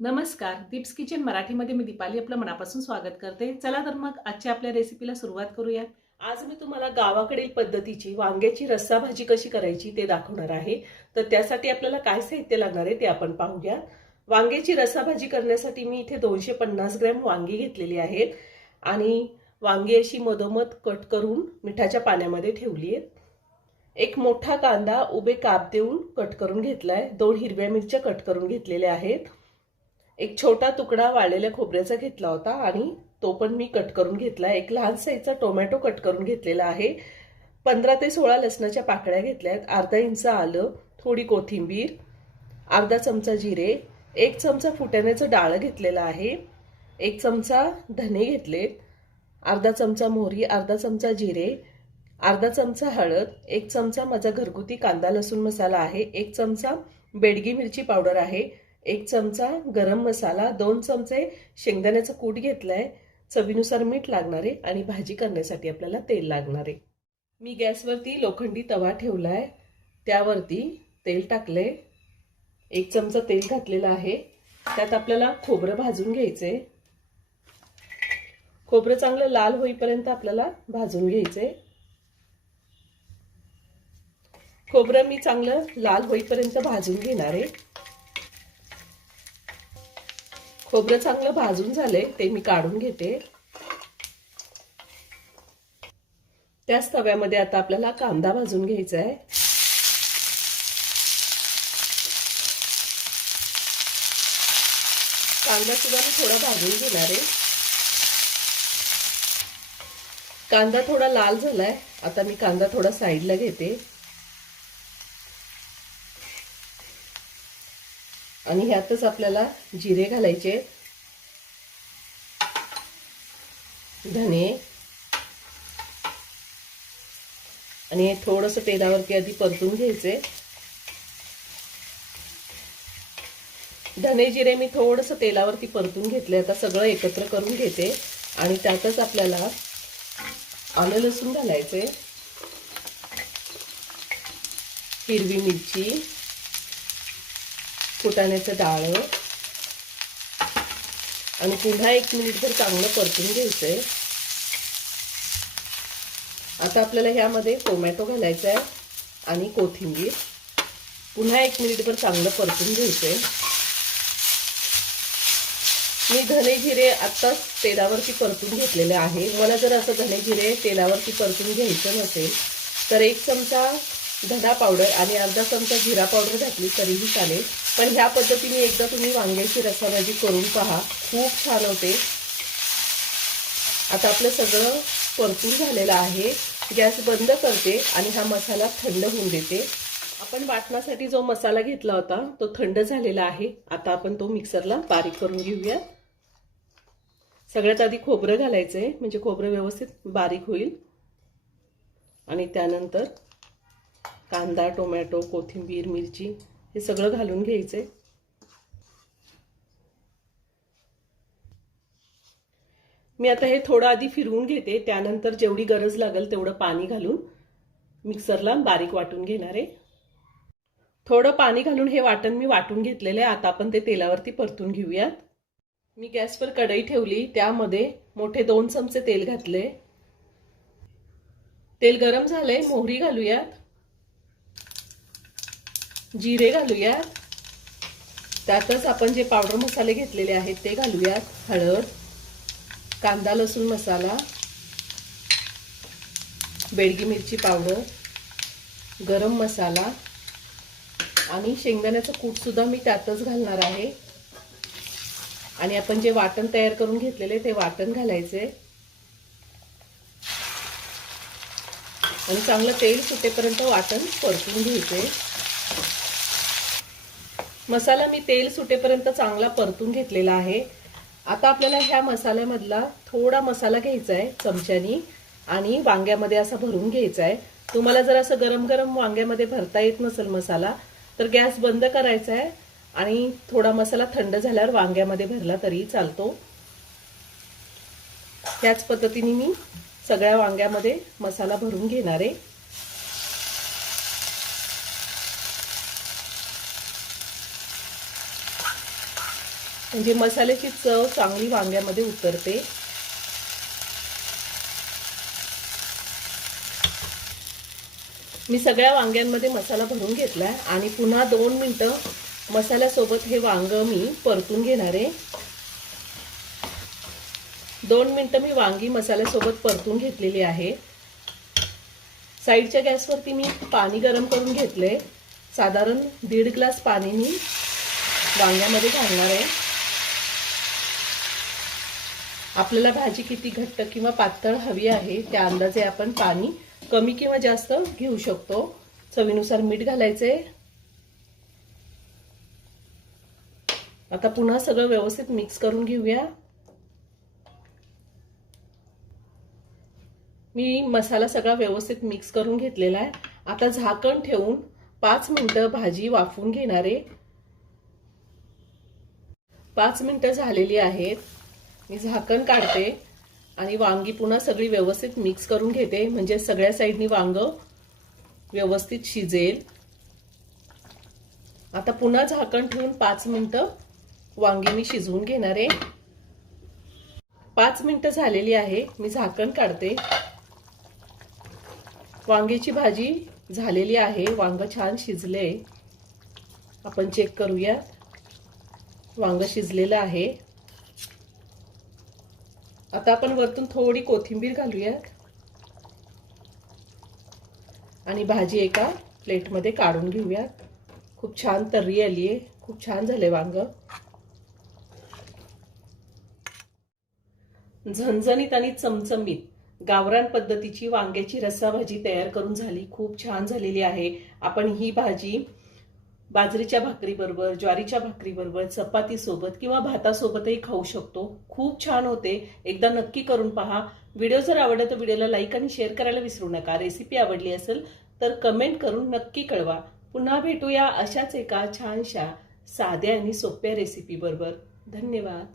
नमस्कार. दीप्स किचन मराठीमध्ये मी दीपाली आपलं मनापासून स्वागत करते. चला तर मग आजच्या आपल्या रेसिपीला सुरुवात करूयात. आज मी तुम्हाला गावाकडील पद्धतीची वांग्याची रस्सा भाजी कशी करायची ते दाखवणार आहे. तर त्यासाठी आपल्याला काय साहित्य लागणार आहे ते आपण पाहूया. वांग्याची रस्सा भाजी करण्यासाठी मी इथे 250 ग्रॅम वांगी घेतलेली आहेत आणि वांगी अशी मधोमध कट करून मिठाच्या पाण्यामध्ये ठेवली आहेत. एक मोठा कांदा उभे काप देऊन कट करून घेतलाय. 2 हिरव्या मिरच्या कट करून घेतलेल्या आहेत. एक छोटा तुकडा वाळलेल्या खोबऱ्याचा घेतला होता आणि तो पण मी कट करून घेतला. एक लहान साईजचा टोमॅटो कट करून घेतलेला आहे. 15 ते 16 लसणाच्या पाकळ्या घेतल्यात. अर्धा इंच आलं, थोडी कोथिंबीर, अर्धा चमचा जिरे, 1 चमचा फुटाण्याचं डाळ घेतलेलं आहे, 1 चमचा धने घेतले, अर्धा चमचा मोहरी, अर्धा चमचा जिरे, अर्धा चमचा हळद, 1 चमचा माझा घरगुती कांदा लसूण मसाला आहे, 1 चमचा बेडगी मिरची पावडर आहे, 1 चमचा गरम मसाला, 2 चमचे शेंगदाण्याचा कूट घेतलाय, चवीनुसार मीठ लागणार आहे आणि भाजी करण्यासाठी आपल्याला तेल लागणार आहे. मी गॅसवरती लोखंडी तवा ठेवलाय, त्यावरती तेल टाकले, 1 चमचा तेल घातलेला आहे. त्यात आपल्याला खोबरं भाजून घ्यायचे. खोबरं चांगलं लाल होईपर्यंत आपल्याला भाजून घ्यायचे. खोबरं मी चांगलं लाल होईपर्यंत भाजून घेणार आहे. खोबरं चांगलं भाजून झाले ते मी काढून घेते. त्याच तव्यामध्ये आता आपल्याला कांदा भाजून घ्यायचा आहे. कांदा सुद्धा मी थोडा भाजून घेणार आहे. कांदा थोडा लाल झालाय. आता मी कांदा थोडा साईडला घेते आणि ह्यातच आपल्याला जिरे घालायचे, धने आणि थोडंसं तेलावरती आधी परतून घ्यायचे. धने जिरे मी थोडंसं तेलावरती परतून घेतले. आता सगळं एकत्र करून घेते आणि त्यातच आपल्याला आलं लसूण घालायचे, हिरवी मिरची, फुटाण्याचं डाळ आणि पुन्हा 1 मिनिटभर चांगलं परतून घ्यायचंय. आता आपल्याला ह्यामध्ये टोमॅटो घालायचा आहे आणि कोथिंबीर. पुन्हा 1 मिनिटभर चांगलं परतून घ्यायचंय. मी धने जिरे आत्ताच तेलावरती परतून घेतलेले आहे. मला जर असं धने जिरे तेलावरती परतून घ्यायचं नसेल तर 1 चमचा धना पावडर आणि अर्धा चमचा जिरा पावडर घातली तरीही चालेल. पण ह्या पद्धतीने एकदा तुम्ही वांग्याची रस्साभाजी करून पहा, खूप छान होते. आता आपलं सगळं परतून झालेलं आहे. गॅस बंद करते आणि हा मसाला थंड होऊन देते. आपण वाटण्यासाठी जो मसाला घेतला होता तो थंड झालेला आहे. आता आपण तो मिक्सरला बारीक करून घेऊया. सगळ्यात आधी खोबरं घालायचंय म्हणजे खोबरं व्यवस्थित बारीक होईल आणि त्यानंतर कांदा, टोमॅटो, कोथिंबीर, मिरची हे सगळं घालून घ्यायचे. मी आता हे थोडं आधी फिरवून घेते. त्यानंतर जेवढी गरज लागेल तेवढं पाणी घालून मिक्सरला बारीक वाटून घेणार आहे. थोडं पाणी घालून हे वाटण मी वाटून घेतलेलं आहे. आता आपण ते तेलावरती परतून घेऊयात. मी गॅसवर कढई ठेवली, त्यामध्ये मोठे 2 चमचे तेल घातले. तेल गरम झाले, मोहरी घालूयात, जिरे घालूयात, त्यातच आपण जे पावडर मसाले घेतलेले आहेत ते घालूयात, हळद, कांदा लसूण मसाला, बेडगी मिरची पावडर, गरम मसाला आणि शेंगदाण्याचं कूट सुद्धा मी त्यातच घालणार आहे. आणि आपण जे वाटण तयार करून घेतलेले ते वाटण घालायचे आणि चांगलं तेल सुटेपर्यंत वाटण परतून घ्यायचे. मसाला मी तेल सुटेपर्यंत चांगला परतून घेतलेला आहे. आता आपल्याला ह्या मसाल्यामधला थोडा मसाला घ्यायचा आहे चमच्यानी आणि वांग्यामध्ये असा भरून घ्यायचा आहे. तुम्हाला जर असं गरम गरम वांग्यामध्ये भरता येत नसेल मसाला तर गॅस बंद करायचा आहे आणि थोडा मसाला थंड झाल्यावर वांग्यामध्ये भरला तरी चालतो. त्याच पद्धतीने मी सगळ्या वांग्यामध्ये मसाला भरून घेणार आहे. म्हणजे मसाल्याची चव चांगली वांग्यामध्ये उतरते। मी सगळ्या वांग्यांमध्ये मसाला भरून घेतलाय आणि पुन्हा 2 मिनिटं मसाल्यासोबत हे वांग मी परतून घेणार आहे। 2 मिनिटं मी वांगी मसाल्यासोबत परतून घेतलेली आहे। साईडच्या गॅसवरती मी पाणी गरम करून घेतले। साधारण 1.5 ग्लास पाणी मी वांग्यामध्ये घालणार आहे। आपल्याला भाजी किती घट्ट किंवा पातळ हवी आहे त्या अंदाजे आपण पाणी कमी किंवा जास्त घेऊ शकतो। चवीनुसार मीठ घालायचे। आता पुन्हा सगळं व्यवस्थित मिक्स करून घेऊया। मी मसाला सगळा व्यवस्थित मिक्स करून घेतलेला आहे। आता झाकण ठेवून 5 मिनिटं भाजी वाफवून घेणार आहे। 5 मिनिटं झालेली आहेत। मी झाकण काढते आणि वांगी पुन्हा सगळी व्यवस्थित मिक्स करून घेते, म्हणजे सगळ्या साइडनी वांग व्यवस्थित शिजेल। आता पुन्हा झाकण ठेवून 5 मिनिटं वांगी मी शिजवून घेणार आहे। 5 मिनिटं झालेली आहे। मी झाकण काढते। वांग्याची भाजी झालेली आहे। वांग छान शिजले। आपण चेक करूया। वांग शिजलेलं आहे। आता आपण वरतून थोडी कोथिंबीर घालूया आणि भाजी एका प्लेटमध्ये काढून घेऊया। खूप छान तर्री आली आहे। खूप छान झाले वांग। झणझणीत आणि चमचमीत गावरान पद्धतीची वांग्याची रस्सा भाजी तयार करून झाली। खूप छान झालेली आहे। आपण ही भाजी बाजरीच्या भाकरीबरोबर, ज्वारीच्या भाकरीबरोबर, चपाती सोबत किंवा भातासोबतही खाऊ शकतो। खूप छान होते। एकदा नक्की करून पहा। व्हिडिओ जर आवडला तर व्हिडिओला लाईक आणि शेअर करायला विसरू नका। रेसिपी आवडली असेल तर कमेंट करून नक्की कळवा। पुन्हा भेटूया अशाच एका छानशा साध्या आणि सोप्या रेसिपी बरोबर। धन्यवाद।